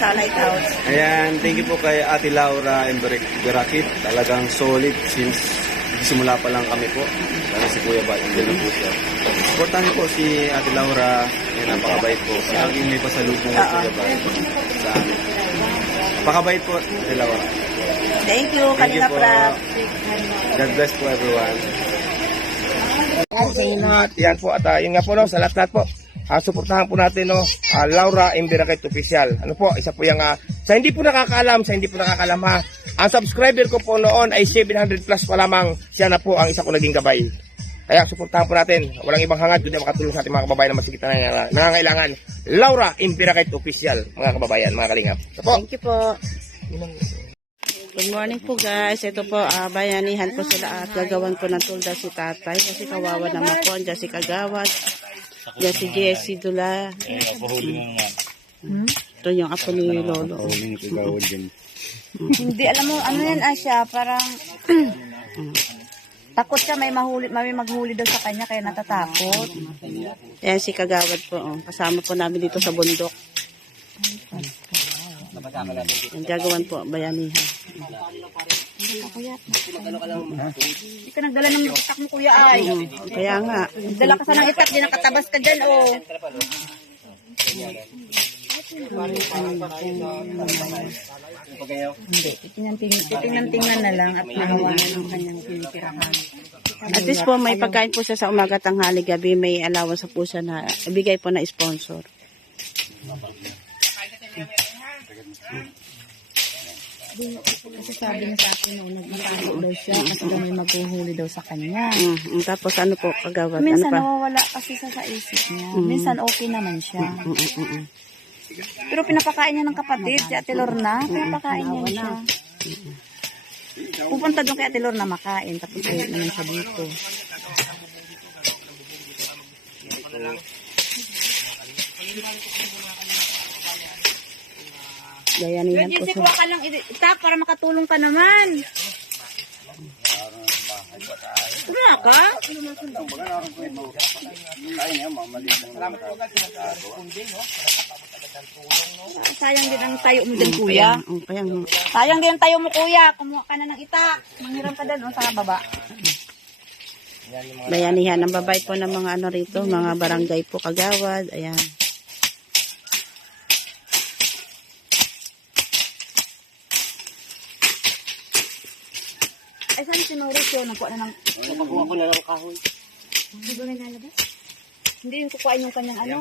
sa Lighthouse. Ayan, thank you po kay Ate Laura Emberakit. Talagang solid since simula pa lang kami po. Lalo si Kuya Bal, andyan na po siya. Supportan niyo po si Ate Laura. Yan, napakabait po. Laging may pasalubong ko Kuya Bal sa amin. Napakabait po, Ate Laura. Thank you, Thank you Kalinga po. Prab. God bless po everyone. Sa inyo lahat, yan po at yun nga po no, sa lahat po. Suportahan po natin no, Laura Emberakit Official. Ano po, isa po yung sa hindi po nakakaalam ha. Ang subscriber ko po noon ay 700 plus pa lamang. Siya na po ang isa ko naging gabay. Kaya suportahan po natin. Walang ibang hangad kundi makatulong sa ating mga kababayan na masigit na nangangailangan. Laura Emberakit Official, mga kababayan, mga kalingap. So po. Thank you po. Good morning po guys. Ito po, bayanihan ko sila at gagawan ko ng tulda si tatay. Kasi kawawa naman po. Andiyan si Kagawad. Andiyan si Jessie Dula. Ito yung apo ni Lolo. Hindi, alam mo, ano yan Asya, parang takot siya, may maghuli daw sa kanya, kaya natatakot. Ayan si Kagawad po. Oh. Kasama po namin dito sa bundok. Ang gagawan po, bayanihan. Hindi ka nagdala ng itak mo, kuya ay. Kaya nga. Nagdala ka sa ng itak, di nakatabas ka dyan, oh. Hindi, titingnan na lang at nahawanan ng kanyang pinitirahan. At least po, may pagkain po siya sa umaga, tanghali, gabi. May allowance po siya na ibigay po na sponsor. Kasi sabi niya sa akin noon, nagmatago daw siya kasi daw may maghuhuli daw sa kanya. Tapos ano po, Kagawad? Minsan ano pa? nawawala kasi sa isip niya. Minsan okay naman siya. Pero pinapakain niya ng kapatid, si Ate Lorna. Pinapakain niya siya. Pupunta doon kay Ate Lorna makain. Tapos ulit naman siya dito. Bayanihan po siya. Kuha ka lang itak para makatulong ka naman. Kuma ka? Sayang din ang tayo mo din, kuya. Sayang din ang tayo mo, kuya. Kumuha ka na ng itak. Manghiram ka doon sa baba. Bayanihan. Ang babay po ng mga ano rito, mga barangay po, Kagawad. Ayan. Ay, saan sinurit yun? Nagkuha na ng... Pagkuha ko na ng kahoy. Hindi ba nalabas? Hindi yung kukuhain yung kanyang ano.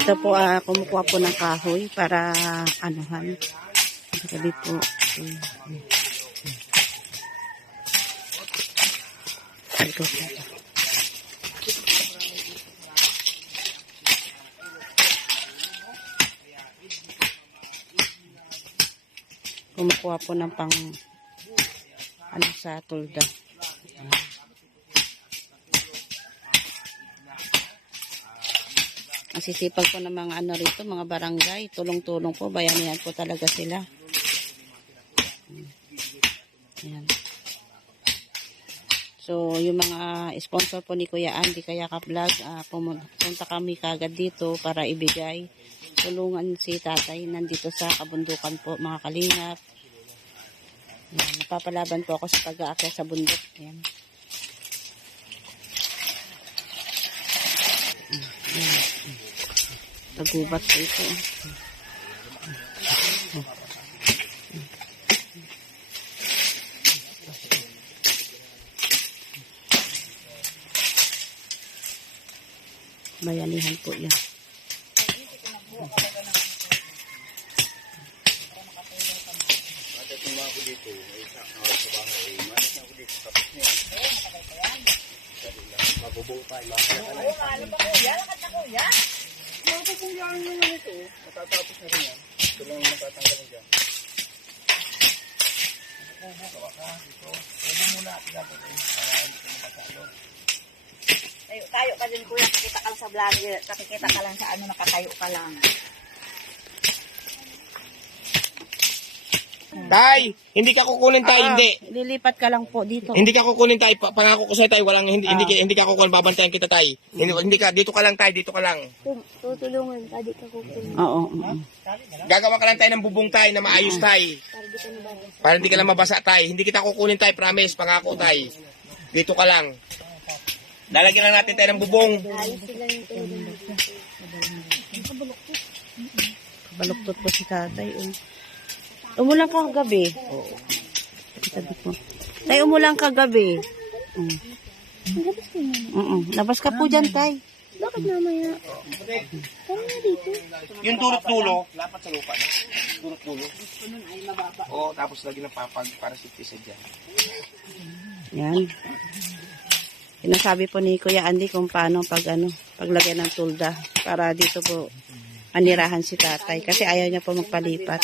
Ito po, kumukuha po ng kahoy para anuhan. Sabi po. Ito po. Kumukuha po ng pang ano sa tulda. Ang sisipag po ng mga ano rito, mga barangay, tulong-tulong po, bayanihan po talaga sila. Ayan. So, yung mga sponsor po ni Kuya Andy, kaya ka-vlog, punta kami kagad dito para ibigay. Tulungan si tatay nandito sa kabundukan po, mga kalingap. Ayan, napapalaban po ako sa pag-aakyat sa bundok. Ayan. Tagubat po ito. Bayanihan po yan. Mabubuo tayo, ano pa kuya? Lakad na kuya? Mapupungyaan nyo na ito. Matatapos na rin yan. Ito lang yung matatanggalin dyan. Gawa ka dito. Pwede muna at gagawin para hindi ko makasalo. Tayo ka din, kuya. Kakita ka lang sa vlog. Kakikita ka lang sa ano, nakatayo ka lang. Tay, hindi ka kukunin tay, hindi. Lilipat ka lang po dito. Hindi ka kukunin tay, pangako ko sa'yo tay, walang hindi ka kukunin, babantayan kita tay. Hindi ka dito ka lang tay, dito ka lang. Tutulungan ka, di ka kukunin. Oo. Gagawa ka lang tay ng bubong tay na maayos tay. Para hindi ka lang mabasa tay. Hindi kita kukunin tay, promise, pangako tay. Dito ka lang. Lalagyan lang natin tayo ng bubong. Baluktot po si tatay. Umulan ka kagabi. Oo. Sabi ko. Tay, umulan ka kagabi. Labas ka po dyan, tay. Bakit mamaya? Parang nga dito. Yung durot-dulo, lapat sa lupa na. Durot-dulo. Oo, tapos lagi ng papag para sipisa dyan. Yan. Sinasabi po ni Kuya Andy kung paano paglagay ng tulda para dito po manirahan si tatay kasi ayaw niya po magpalipat.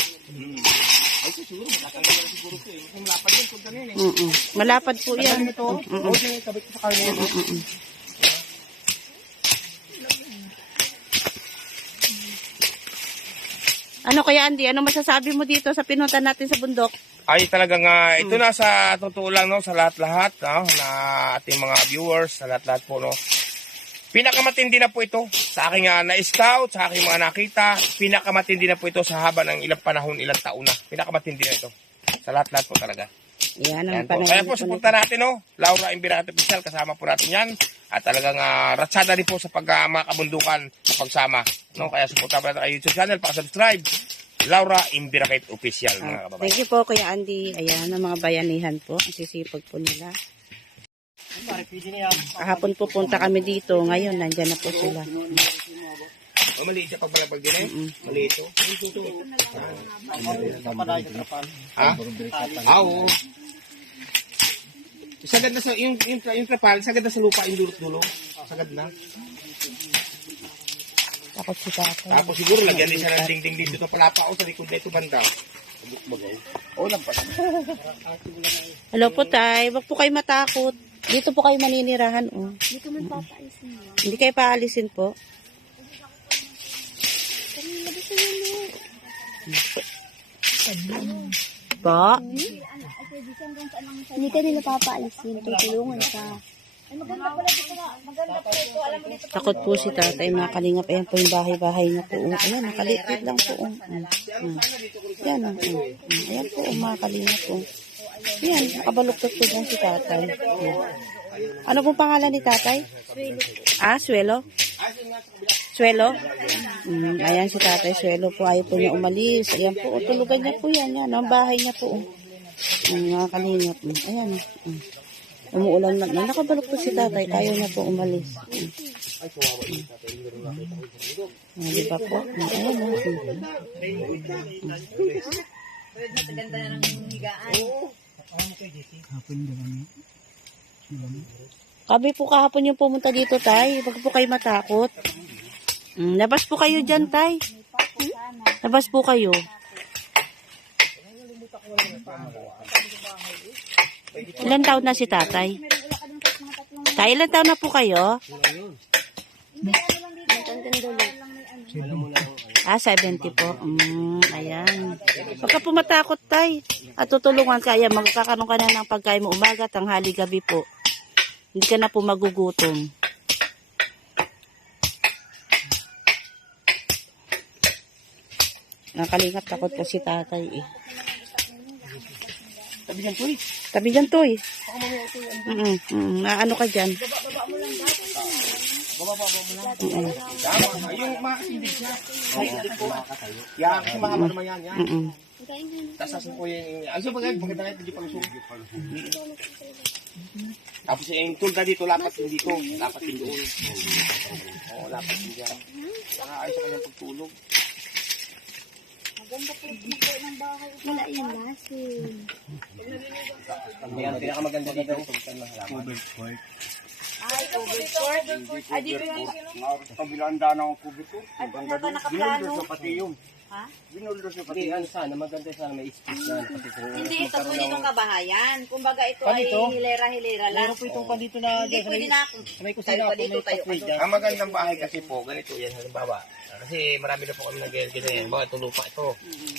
Ay, siguro, matatanggal na siguro ito eh. Kung malapad yun, kung ganun eh. Malapad po yan. Ito, o dyan yung kabit ko sa kanya. Ano Kuya Andy, ano masasabi mo dito sa pinunta natin sa bundok? Ay talagang ito na sa totoo lang no, sa lahat-lahat no, na ating mga viewers, sa lahat-lahat po no. Pinakamatindi na po ito sa aking na-scout, sa aking mga nakita. Pinakamatindi na po ito sa haba ng ilang panahon, ilang taon na. Pinakamatindi na ito. Sa lahat-lahat po talaga. Yan Yan ang po. panahon. Kaya po, suporta natin, no? Laura Imbirate Official, kasama po natin yan. At talagang ratsada rin po sa mga kabundukan sa pagsama. No? Kaya suporta po natin ang YouTube channel, pakasubscribe. Laura Imbirate Official, mga kababayan. Thank you po Kuya Andy. Ayan, ang mga bayanihan po. Ang sisipag po nila. Kahapon po punta kami dito. Ngayon, nandyan na po sila. O, maliit siya pagbalabag din eh. Maliit ito. Ha? Oo. Sagad na sa, yung trapal, sagad na sa lupa, yung dulot-dulo. Sagad na. Takot si tatay. Tapos siguro, lagyan din siya ng ding-ding dito. Palapa o sa likod na ito banda. O, lampas. Hello po tay. Wag po kayo matakot. Dito po kayo maninirahan. Oh. Dito man papaalisin mo. Hindi kayo paalisin po. Po? Hindi ka nila papaalisin. Tutulungan ka. Takot po si tatay, mga kalingap. Ayan po yung bahay-bahay niya po. Ayan, nakaliit lang po. Ayan, ayan po, mga kalingap po. Ayan, nakabaluktot po dyan si tatay. Ano pong pangalan ni tatay? Swelo. Swelo? Ayan si tatay, Swelo po. Ayaw po niya umalis. Ayan po, tulugan niya po yan. Yan, ang bahay niya po. Mga kalingap. Ayan. Umuulan na. Nakabalok po si tatay. Ayaw niya po umalis. Di ba po? Ayan. Kami po kahapon yung pumunta dito, tay. Huwag po kayo matakot. Labas po kayo dyan, tay. Labas po kayo. Ilan taon na si tatay? Tay, ilan taon na po kayo? 70 po. Ayan. Huwag ka po matakot, tay. At tutulungan ka. Ayan, magkakaroon ka na ng pagkain mo umaga, tanghali, gabi po. Hindi ka na po magugutom. Nakalingap, takot po si tatay eh. Tabi dyan, Toy. Tabi dyan, Toy. Ano ka dyan? Baba mo lang. Yung mga kasibig niya. Yan, kasi mahaba naman yan. Tapos asin po yung... Ano sa bagay? Maganda nga ito, di palusog. Tapos yung tulda dito, lapat din dito. Lapat din doon. Oo, lapat din dyan. Saka ayos sa kanyang pagtulog. Maganda po ng bahay. Wala yung lasin. Ang pinakamaganda dito. Covered court. Ay, covered court. Ay, dito yung Kabilanda ng kubit ko. Ay, kung ba nakaplano? Pati yung Ha? Binuldos yung pati. Ano sana, maganda sana may space na. Kasi kung Hindi, ito magkaroon pwede ng- itong kabahayan. Kumbaga ito Pa ay dito? hilera-hilera lang. Meron po itong pandito na Hindi pwede na ako. may Tayo kusina pa po, dito, may tayo pathway pa dyan. Ang magandang bahay kasi po, ganito yan, halimbawa. Kasi marami na po kami nag-LG na yan. Bawa, ito lupa ito.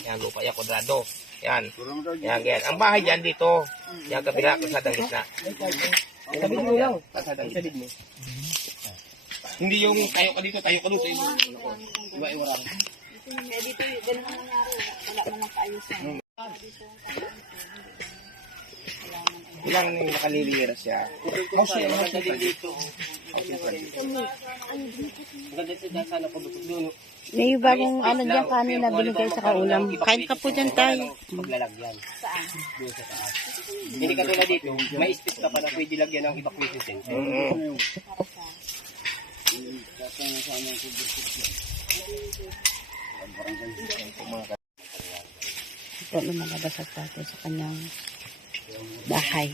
Yan, lupa yan, kwadrado. Yan. Yan, ganyan. Ang bahay dyan dito. Yan, kabila, kasadang gitna. Sabid mo lang. Kasadang gitna. Sabid mo. Hindi yung tayo ka dito, tayo ka doon. Iwa-iwa. Kaya dito, ganun ang nangyari. Wala man lang kaayusan. Ilang nakalilira siya. Mostly, ang maganda din dito. Maganda siya sana po doon. May bagong ano dyan kanin na binigay sa kaulam. Kain ka po dyan tayo. Paglalagyan. Saan? Doon sa taas. Hindi ka tulad dito, may space ka pa na pwede lagyan ng evacuation tent. Ito lumalabas at tatay sa kanyang bahay.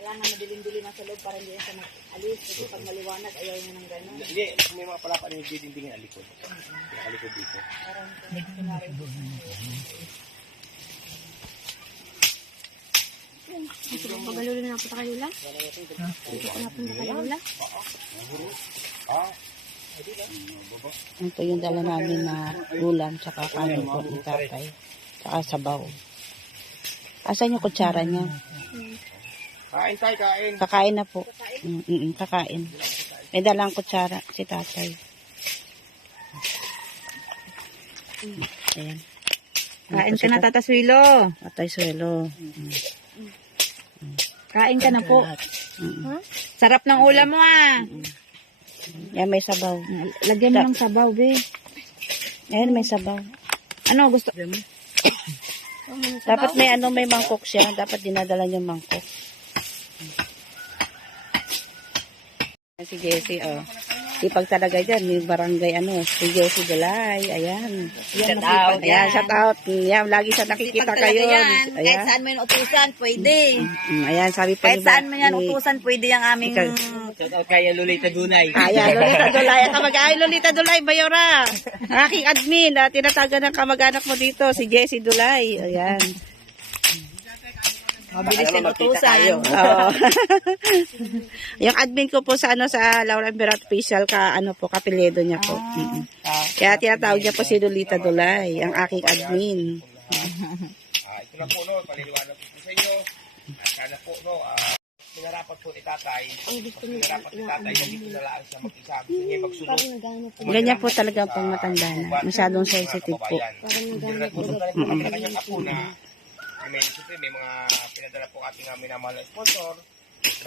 Wala nga madilim-dilim na sa loob para hindi na siya mag-alis. Kasi pag maliwanag, ayaw niya ng gano'n. Hindi, may mga palapa rin yung dindingin ang likod. Nakalikod dito. Dito ko pagalulin na punta kay Lula? Dito ko na punta kay Lula? Ito yung dala namin na ulam tsaka kanin po ni tatay. Tsaka sabaw. Asan yung kutsara niya? Kain tayo, kain. Kakain na po. Kakain. May dalang kutsara si tatay. Ayan. Kain ka na, Tata Swilo. Tatay Suelo. Kain ka na po. Mm. Sarap ng ulam mo ah. Yan, may sabaw. Lagyan mo ng sabaw, be. Ayan, may sabaw. Ano gusto? Dapat may mangkok siya. Dapat dinadala niya mangkok. Si Jessie, oh. Sipag talaga dyan. May barangay, si Jessie Delay. Ayan. Shout out. Ayan, shout out. Yan, lagi siya nakikita kayo. Kahit Ayan. saan mo yan utusan, pwede. Ayan, sabi po Kahit saan mo yan utusan, pwede yung aming... Kaya Lolita Dunay. Ayan, Lolita Dulay. Ay, Lolita Dulay, Bayora. Aking admin, tinatagan ng kamag-anak mo dito, si Jessie Dulay. Ayan. Mabilis din utusan. Oo. Yung admin ko po sa sa Laura Emberat Official kapilido niya po. Kaya tinatawag niya po si Lolita Dulay, ang aking admin. Ito na po, paliliwanag po sa inyo. At sana po, minarapat po ni tatay. Minarapat ni tatay, hindi po nalaan siya mag-isa. Gusto niya magsunod. Parang naghanap po. Ganyan po talaga pang matanda na. Masyadong sensitive po. Parang naghanap po. Ang kanyang apo na may mga pinadala po ating minamahal na sponsor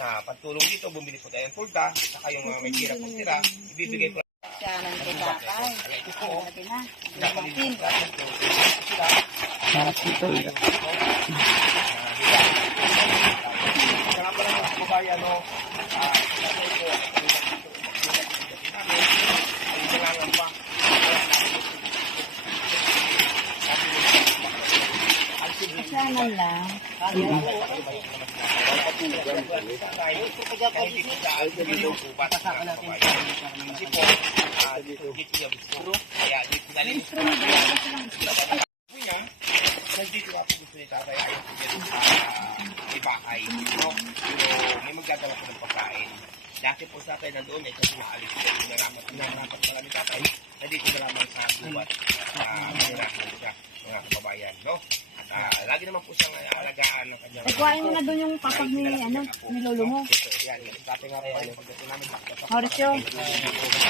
na pantulong dito, bumili po tayo ng tulda, saka yung may tira po tira, ibibigay po Siya ng tinapay. kaya ito po, Sabi na. napaliliit natin po sila. Kaya pala mga kababayan, tatay po, ay kailangan pa. Sana lang. Nandito ako gusto ni tatay ayaw ko dyan sa ibahay. Pero may magdadala ko ng pagkain. Dati po sa tatay nandoon kasi maalis ko. Pinarapat pala ni tatay. Nandito na lamang sa buwan. Manirahan siya, mga kababayan. No? At lagi naman po siyang alagaan ng kanyang... Kuhain mo na doon yung papag ni lolo mo. Yan, tatay nga po ayaw pagdating namin. Mauricio.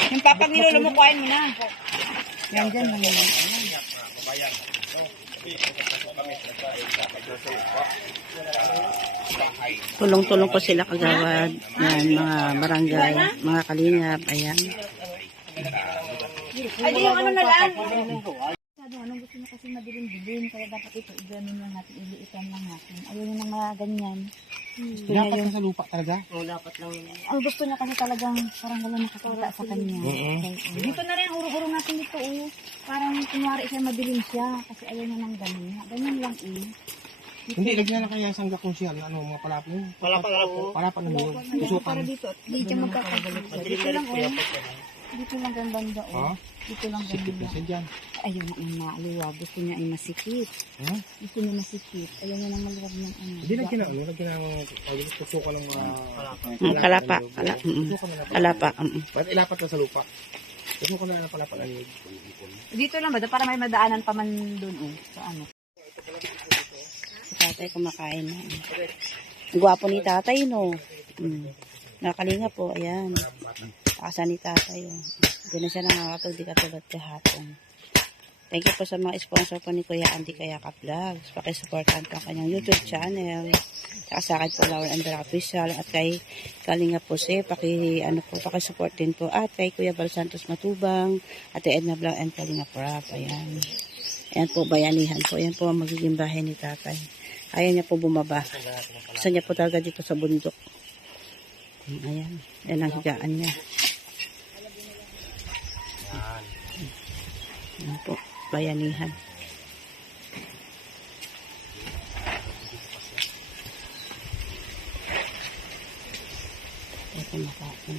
Yung papag ni lolo mo, kuhain mo na. Yan dyan. Kababayan. Tulong-tulong po sila kagawad. Yan, mga barangay, mga kalingap. Ayan. Ay, di yung na lang. Anong gusto mo kasi madilim-dilim, kaya dapat ito, i-ganon lang natin, iliitan lang natin. Ayaw nyo ng mga ganyan. Dapat ka sa lupa talaga. Oo, dapat lang yun. Ang gusto niya kasi talagang parang wala nakakita sa kanya. Dito na rin ang uro-uro natin dito. Parang kunwari siya madilim siya kasi ayaw niya ng ganun. Ganyan lang Hindi, lagyan na kaya isang gakonsyan, mga palapin. Wala pa po. Palapin na yun. Tusukan. Para dito, dito magkakagalit. Dito lang Dito lang ang banda Ha? Dito lang Sikip na banda. siya dyan. Ayaw na ang maaliwa. Gusto niya ay masikip. Ha? Gusto niya masikip. Ayaw niya nang maluwag ng ano. Hindi, lagyan na, lagyan na, tusukan ng mga... Kalapa. Tusukan na lang. Kalapa. Ba't ilapat ka sa lupa? Tusukan na lang ang palapa. Dito lang ba? Para may madaanan pa man doon sa ano. Si tatay kumakain na. Ang gwapo ni tatay, no? Nakalinga po, ayan. Asa ni tatay, oh. Hindi na siya nakakapag, di katulad kahapon. Thank you po sa mga sponsor po ni Kuya Andy Kayaka Vlogs. Pakisuportahan po ang kanyang YouTube channel. Saka sa akin po, Laura Andra Official. At kay Kalinga po pakisupport din po. At kay Kuya Bal Santos Matubang. At kay Edna Vlog and Kalinga Prab. Ayan. Ayan po, bayanihan po. Ayan po ang magiging bahay ni tatay. Ayaw niya po bumaba. Gusto niya po talaga dito sa bundok. Ayan. Yan ang higaan niya. Ayan po, bayanihan. Ito makain.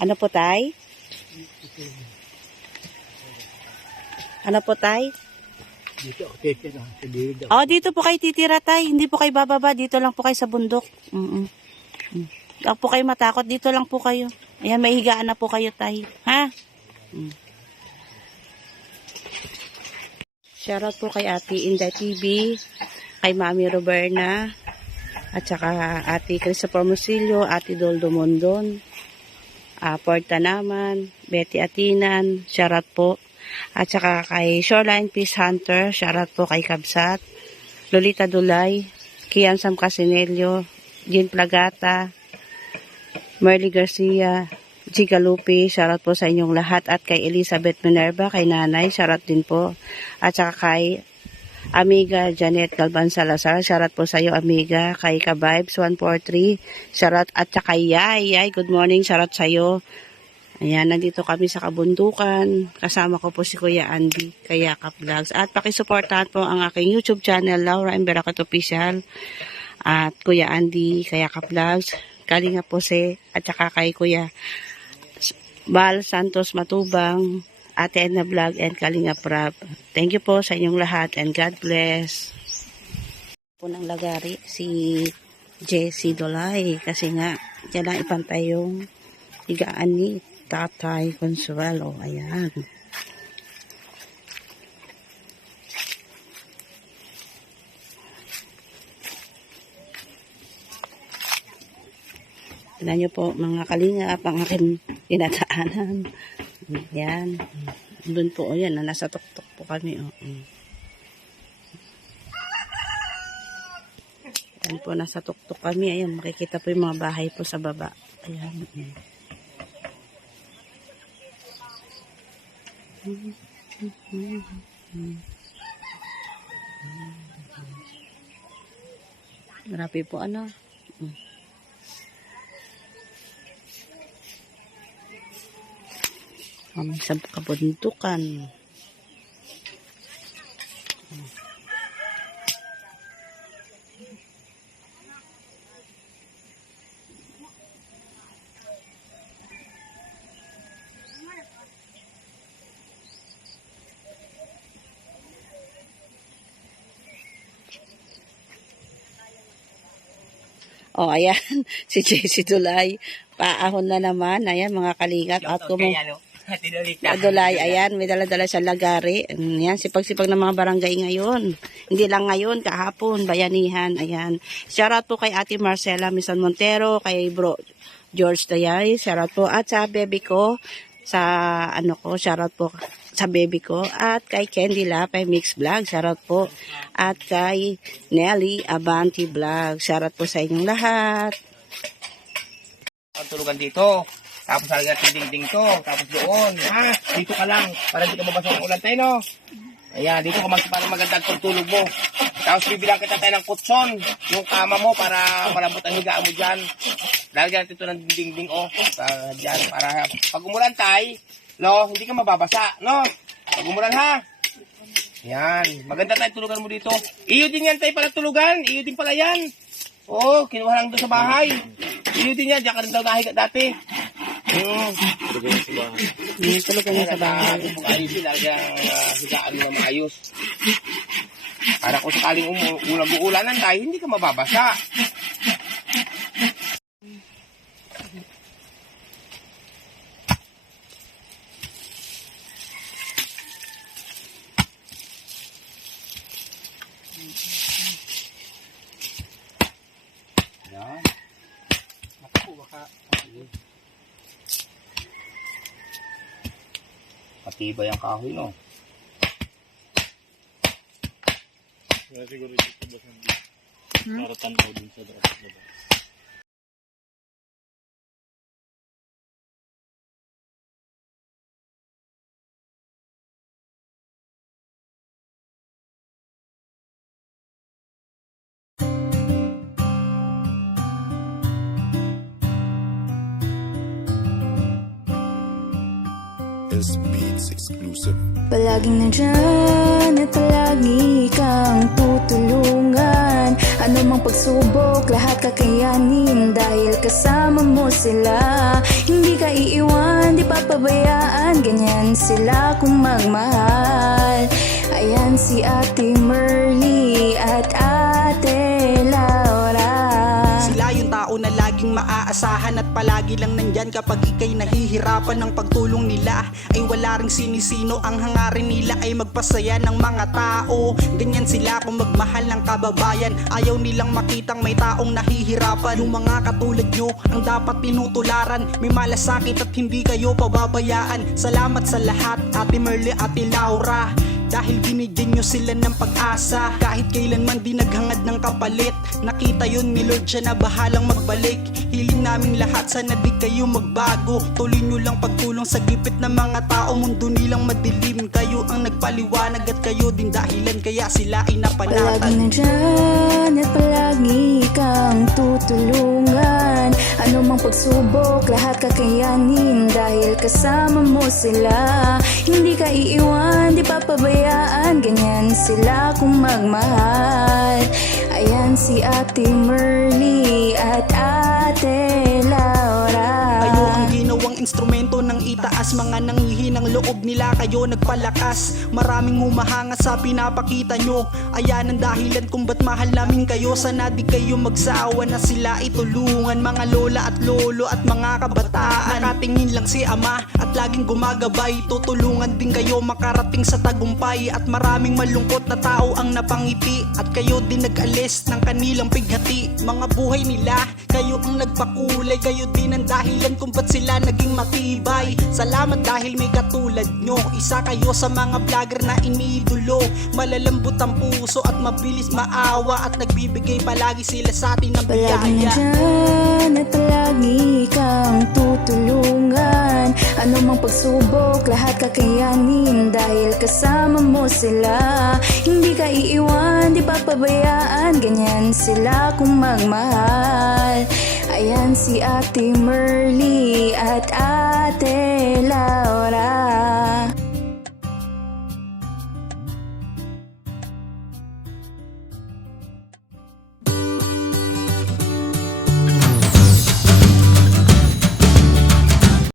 Ano po, tay? Ano po, tay? Oh, dito po kayo titira, tay. Hindi po kayo bababa. Dito lang po kayo sa bundok. Huwag po kayo matakot. Dito lang po kayo. Ayan, may higaan na po kayo, tay. Ha? Shoutout po kay Ate Inday TV, kay Mami Roberna, at saka Ate Christopher Musilio, Ate Doldo Mondon, Porta naman, Betty Atinan, shoutout po. At saka kay Shoreline Peace Hunter, shoutout po kay Kabsat, Lolita Dulay, Kian Sam Casinelio, Jean Plagata, Merly Garcia, Chica Lupi, shoutout po sa inyong lahat. At kay Elizabeth Minerva, kay Nanay, shoutout din po. At saka kay Amiga Janet Galban Salazar, shoutout po sa iyo, Amiga. Kay Kabibes 143, shoutout. At saka Yay, good morning, shoutout sa iyo. Ayan, nandito kami sa kabundukan. Kasama ko po si Kuya Andy Kayaka Vlogs. At pakisuportahan po ang aking YouTube channel, Laura Emberacat Official. At Kuya Andy Kayaka Vlogs. Kalinga po at saka kay Kuya Bal Santos Matubang, Ate Edna Vlog, and Kalinga Prab. Thank you po sa inyong lahat and God bless. Po ng lagari si Jessie Dolay kasi nga diyan lang ipantay yung higaan ni Tatay Consuelo. Ayan. Tignan nyo po mga kalingap ang aking tinataanan. Ayan. Doon po, ayan, nasa tuktok po kami. Ayan po, nasa tuktok kami. Ayan, makikita po yung mga bahay po sa baba. Ayan. Grabe po, ano? Sa kabundukan. Oh, ayan. Si Jessie Dulay. Paahon na naman. Ayan, mga kalingap. At Dulay, ayan. May dala-dala sa lagari. Ayan, sipag-sipag ng mga barangay ngayon. Hindi lang ngayon, kahapon, bayanihan. Ayan. Shoutout po kay Ate Marcela Misan Montero, kay Bro George Dayay. Shoutout po. At sa baby ko, shoutout po sa baby ko. At kay Candy Lapay Mix Vlog, shoutout po. At kay Nelly Abanti Vlog, shoutout po sa inyong lahat. Ang tulugan dito. Tapos halagyan natin dingding to. Tapos doon. Ha? Dito ka lang. Para hindi ka mabasa ng ulan tayo, no? Ayan, dito ka para maganda ang tulog mo. Tapos bibilang kita tayo ng kutson, yung kama mo para malambot ang higaan mo dyan. Lalagyan natin ito ng dingding dyan, para pag umulan tay, no, hindi ka mababasa, no? Pag umulan ha. Yan, maganda tayo tulugan mo dito. Iyo din yan tayo pala tulugan, iyo din pala yan. Oo, kinuha lang doon sa bahay. Iyo din yan, diyan ka rin daw nahiga dati. Tulugan niya sa bahay. Ayos yun, lagyan higaan mo na maayos. Para kung sakaling uulanan tayo, hindi ka mababasa. Yan. Ako, baka. Matibay ang kahoy, no? Kaya siguro dito ba para tanaw din sa dapat. This Beats exclusive. Palaging nandyan at palagi kang tutulungan. Ano mang pagsubok, lahat kakayanin dahil kasama mo sila. Hindi ka iiwan, di papabayaan, ganyan sila kung magmahal. Ayan si Ate Merly at Ate Laura. Sila yung tao na laging maaasahan at palagi lang nandyan kapag ika'y nahihirapan ng pagtulong nila. Ay wala ring sinisino, ang hangarin nila ay magpasaya ng mga tao. Ganyan sila kung magmahal ng kababayan. Ayaw nilang makitang may taong nahihirapan. Yung mga katulad nyo ang dapat tinutularan. May malasakit at hindi kayo pababayaan. Salamat sa lahat, Ate Merly, Ate Laura, dahil binigyan nyo sila ng pag-asa. Kahit kailanman di naghangad ng kapalit, nakita yun ni Lord, siya na bahalang magbalik. Hiling namin lahat, sana di kayo magbago. Tuloy nyo lang pagtulong sa gipit ng mga tao. Mundo nilang madilim, kayo ang nagpaliwanag at kayo din dahilan kaya sila ay napanatag. Palaging nandyan at palagi kang tutulungan. Ano mang pagsubok, lahat kakayanin dahil kasama mo sila. Hindi ka iiwan, di papabayaan, ganyan sila kung magmahal. Ayan si Ate Merly at Ate Laura. Kayo ang ginawang instrumento ng itaas, mga nanghihinang loob nila kayo nagpalakas. Maraming humahanga sa pinapakita nyo, ayan ang dahilan kung ba't mahal namin kayo. Sana di kayo magsawa na sila itulungan, mga lola at lolo at mga kabataan. Nakatingin lang si ama at laging gumagabay, tutulungan din kayo makarating sa tagumpay. At maraming malungkot na tao ang napangiti at kayo din nag-alis ng kanilang pighati. Mga buhay nila, kayo ang nagpakulay, kayo din ang dahilan kung ba't sila naging matibay. Salamat dahil may katulad nyo, isa kayo sa mga vlogger na iniidolo. Malalambot ang puso at mabilis maawa, at nagbibigay palagi sila sa atin ng Palaging biyaya. nandyan at palagi kang tutulungan. Ano mang pagsubok, lahat kakayanin dahil kasama mo sila. Hindi ka iiwan, di papabayaan, ganyan sila kung magmahal. Ayan si Ate Merly at Ate Laura.